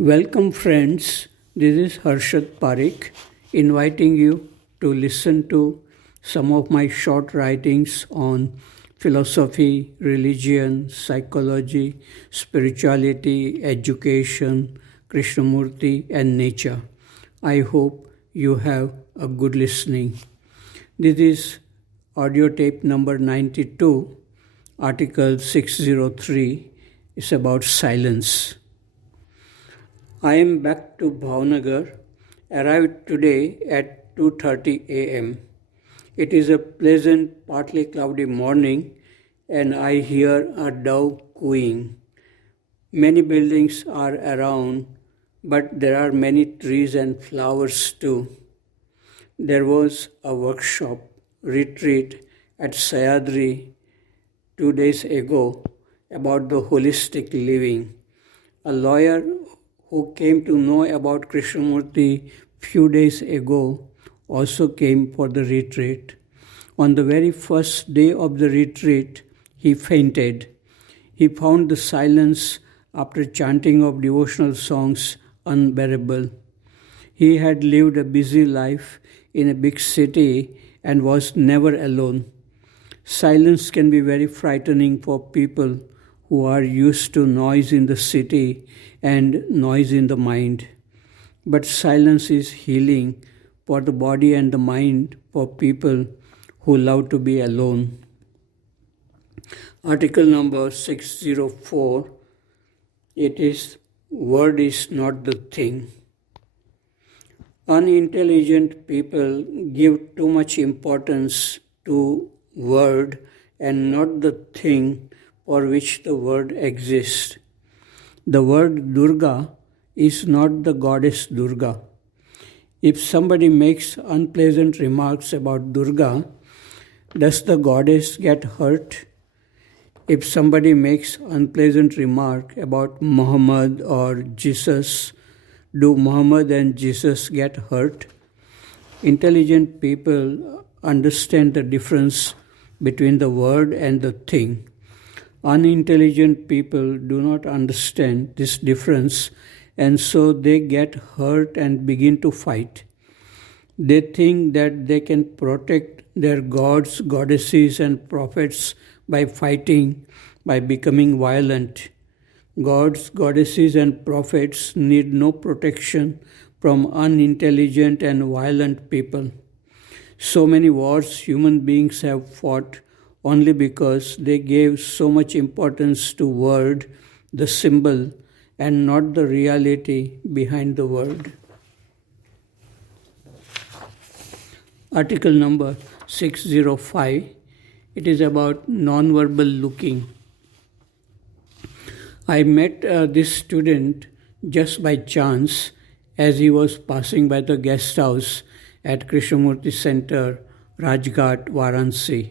Welcome, friends. This is Harshad Parekh inviting you to listen to some of my short writings on philosophy, religion, psychology, spirituality, education, Krishnamurti, and nature. I hope you have a good listening. This is audio tape number 92, article 603. It's about silence. I am back to Bhavnagar, arrived today at 2:30 a.m. It is a pleasant, partly cloudy morning, and I hear a dove cooing. Many buildings are around, but there are many trees and flowers too. There was a workshop retreat at Sayadri 2 days ago about the holistic living. A lawyer who came to know about Krishnamurti few days ago also came for the retreat. On the very first day of the retreat, he fainted. He found the silence after chanting of devotional songs unbearable. He had lived a busy life in a big city and was never alone. Silence can be very frightening for people who are used to noise in the city and noise in the mind. But silence is healing for the body and the mind for people who love to be alone. Article number 604. It is word is not the thing. Unintelligent people give too much importance to word and not the thing for which the word exists. The word Durga is not the goddess Durga. If somebody makes unpleasant remarks about Durga, does the goddess get hurt? If somebody makes unpleasant remark about Muhammad or Jesus, do Muhammad and Jesus get hurt? Intelligent people understand the difference between the word and the thing. Unintelligent people do not understand this difference, and so they get hurt and begin to fight. They think that they can protect their gods, goddesses, and prophets by fighting, by becoming violent. Gods, goddesses, and prophets need no protection from unintelligent and violent people. So many wars human beings have fought only because they gave so much importance to word, the symbol, and not the reality behind the word. Article number 605. It is about non-verbal looking. I met this student just by chance as he was passing by the guest house at Krishnamurti Center, Rajghat, Varanasi.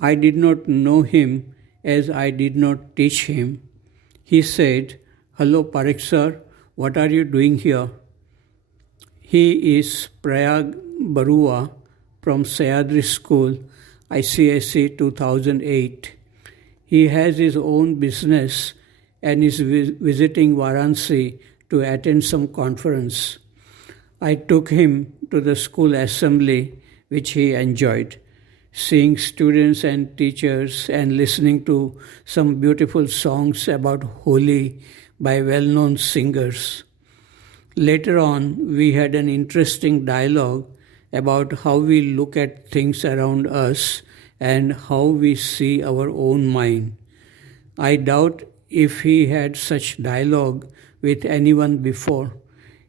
I did not know him as I did not teach him. He said, "Hello Parekh sir, what are you doing here?" He is Prayag Barua from Sayadri School, ICSE 2008. He has his own business and is visiting Varanasi to attend some conference. I took him to the school assembly, which he enjoyed, seeing students and teachers and listening to some beautiful songs about Holi by well-known singers. Later on, we had an interesting dialogue about how we look at things around us and how we see our own mind. I doubt if he had such dialogue with anyone before.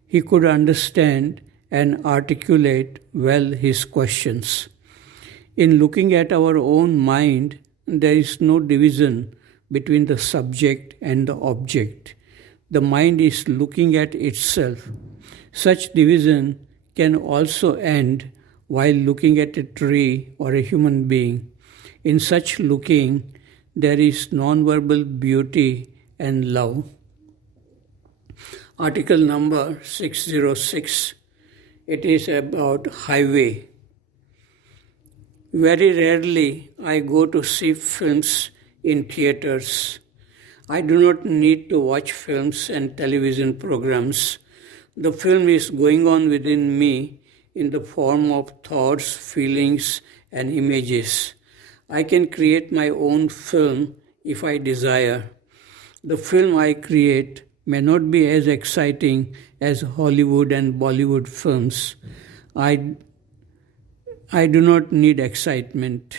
He could understand and articulate well his questions. In looking at our own mind, there is no division between the subject and the object. The mind is looking at itself. Such division can also end while looking at a tree or a human being. In such looking, there is non-verbal beauty and love. Article number 606. It is about highway. Very rarely I go to see films in theaters. I do not need to watch films and television programs. The film is going on within me in the form of thoughts, feelings, and images. I can create my own film if I desire. The film I create may not be as exciting as Hollywood and Bollywood films. I, I do not need excitement.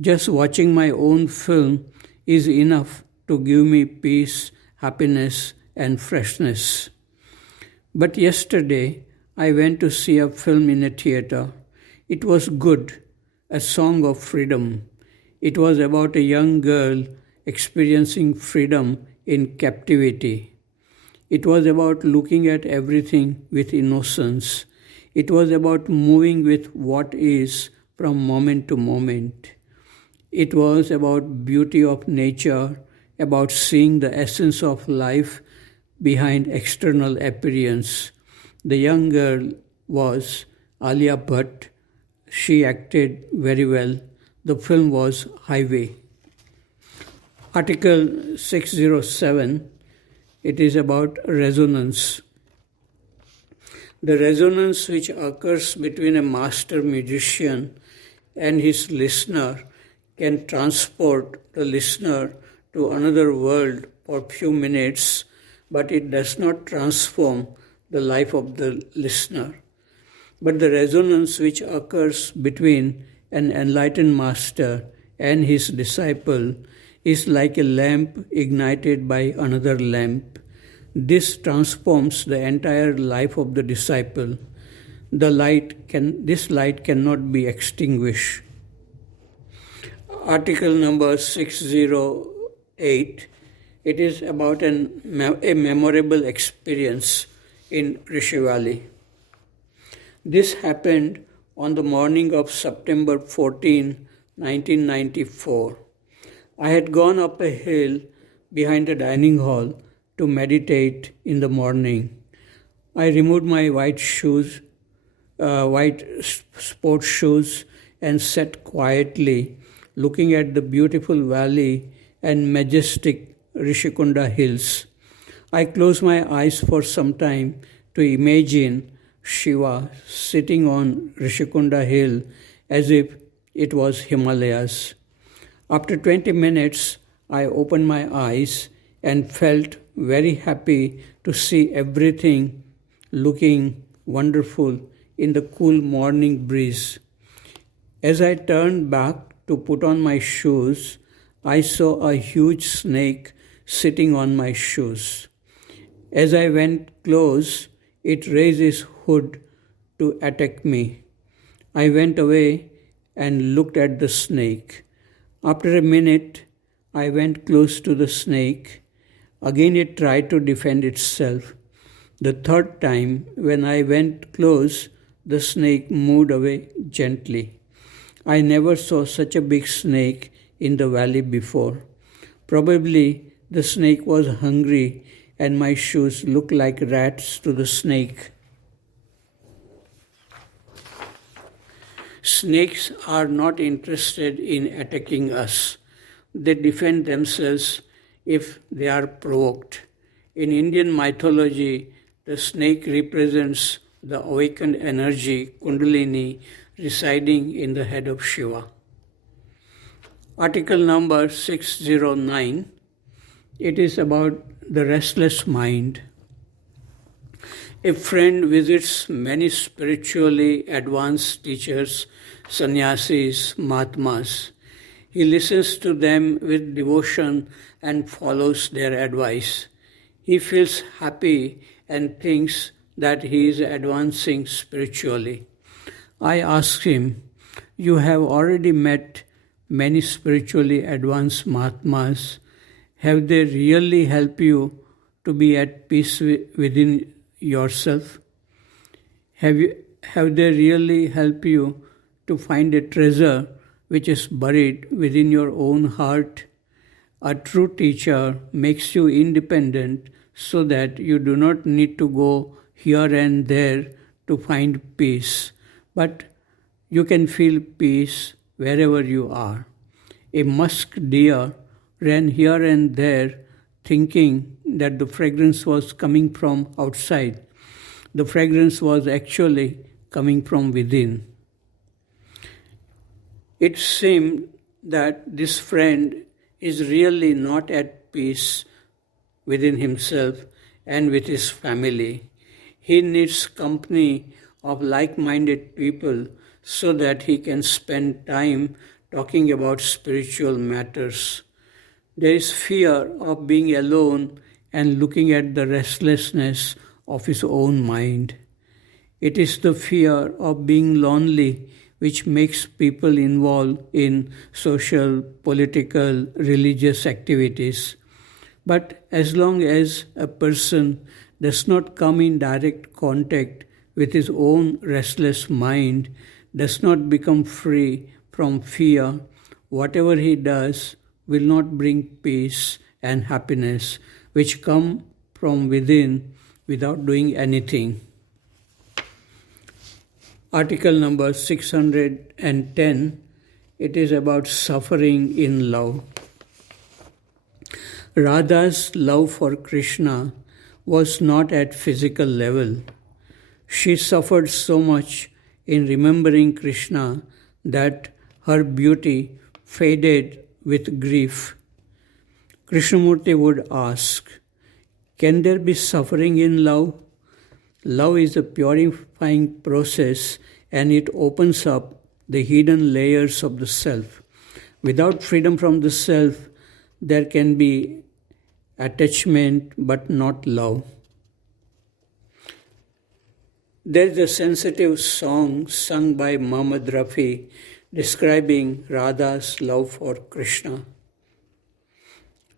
Just watching my own film is enough to give me peace, happiness, and freshness. But yesterday, I went to see a film in a theater. It was good, a song of freedom. It was about a young girl experiencing freedom in captivity. It was about looking at everything with innocence. It was about moving with what is from moment to moment. It was about beauty of nature, about seeing the essence of life behind external appearance. The young girl was Alia Bhatt. She acted very well. The film was Highway. Article 607, it is about resonance. The resonance which occurs between a master musician and his listener can transport the listener to another world for a few minutes, but it does not transform the life of the listener. But the resonance which occurs between an enlightened master and his disciple is like a lamp ignited by another lamp. This transforms the entire life of the disciple. This light cannot be extinguished. Article number 608, it is about a memorable experience in Rishi Valley. This happened on the morning of September 14, 1994. I had gone up a hill behind the dining hall to meditate in the morning. I removed my white sports shoes, and sat quietly looking at the beautiful valley and majestic Rishikunda hills. I closed my eyes for some time to imagine Shiva sitting on Rishikunda hill as if it was Himalayas. After 20 minutes, I opened my eyes and felt very happy to see everything looking wonderful in the cool morning breeze. As I turned back to put on my shoes, I saw a huge snake sitting on my shoes. As I went close, it raised its hood to attack me. I went away and looked at the snake. After a minute, I went close to the snake. Again, it tried to defend itself. The third time, when I went close, the snake moved away gently. I never saw such a big snake in the valley before. Probably the snake was hungry and my shoes looked like rats to the snake. Snakes are not interested in attacking us. They defend themselves if they are provoked. In Indian mythology, the snake represents the awakened energy, Kundalini, residing in the head of Shiva. Article number 609, it is about the restless mind. A friend visits many spiritually advanced teachers, sannyasis, mahatmas. He listens to them with devotion and follows their advice. He feels happy and thinks that he is advancing spiritually. I asked him, "You have already met many spiritually advanced Mahatmas. Have they really helped you to be at peace within yourself? Have they really helped you to find a treasure which is buried within your own heart? A true teacher makes you independent so that you do not need to go here and there to find peace, but you can feel peace wherever you are. A musk deer ran here and there thinking that the fragrance was coming from outside. The fragrance was actually coming from within. It seemed that this friend is really not at peace within himself and with his family. He needs company of like-minded people so that he can spend time talking about spiritual matters. There is fear of being alone and looking at the restlessness of his own mind. It is the fear of being lonely which makes people involved in social, political, religious activities. But as long as a person does not come in direct contact with his own restless mind, does not become free from fear, whatever he does will not bring peace and happiness which come from within without doing anything. Article number 610, it is about suffering in love. Radha's love for Krishna was not at physical level. She suffered so much in remembering Krishna that her beauty faded with grief. Krishnamurti would ask, can there be suffering in love? Love is a purifying process and it opens up the hidden layers of the self. Without freedom from the self, there can be attachment but not love. There is a sensitive song sung by Muhammad Rafi describing Radha's love for Krishna.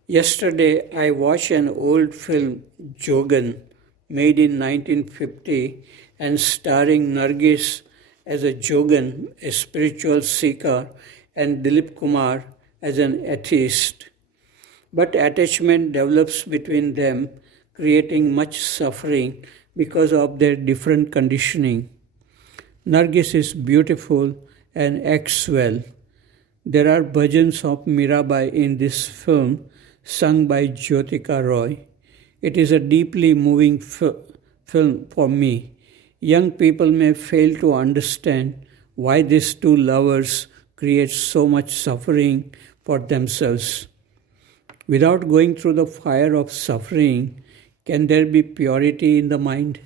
Yesterday I watched an old film, Jogan, made in 1950 and starring Nargis as a Jogan, a spiritual seeker, and Dilip Kumar as an atheist. But attachment develops between them, creating much suffering because of their different conditioning. Nargis is beautiful and acts well. There are bhajans of Mirabai in this film, sung by Jyotika Roy. It is a deeply moving film for me. Young people may fail to understand why these two lovers create so much suffering for themselves. Without going through the fire of suffering, can there be purity in the mind?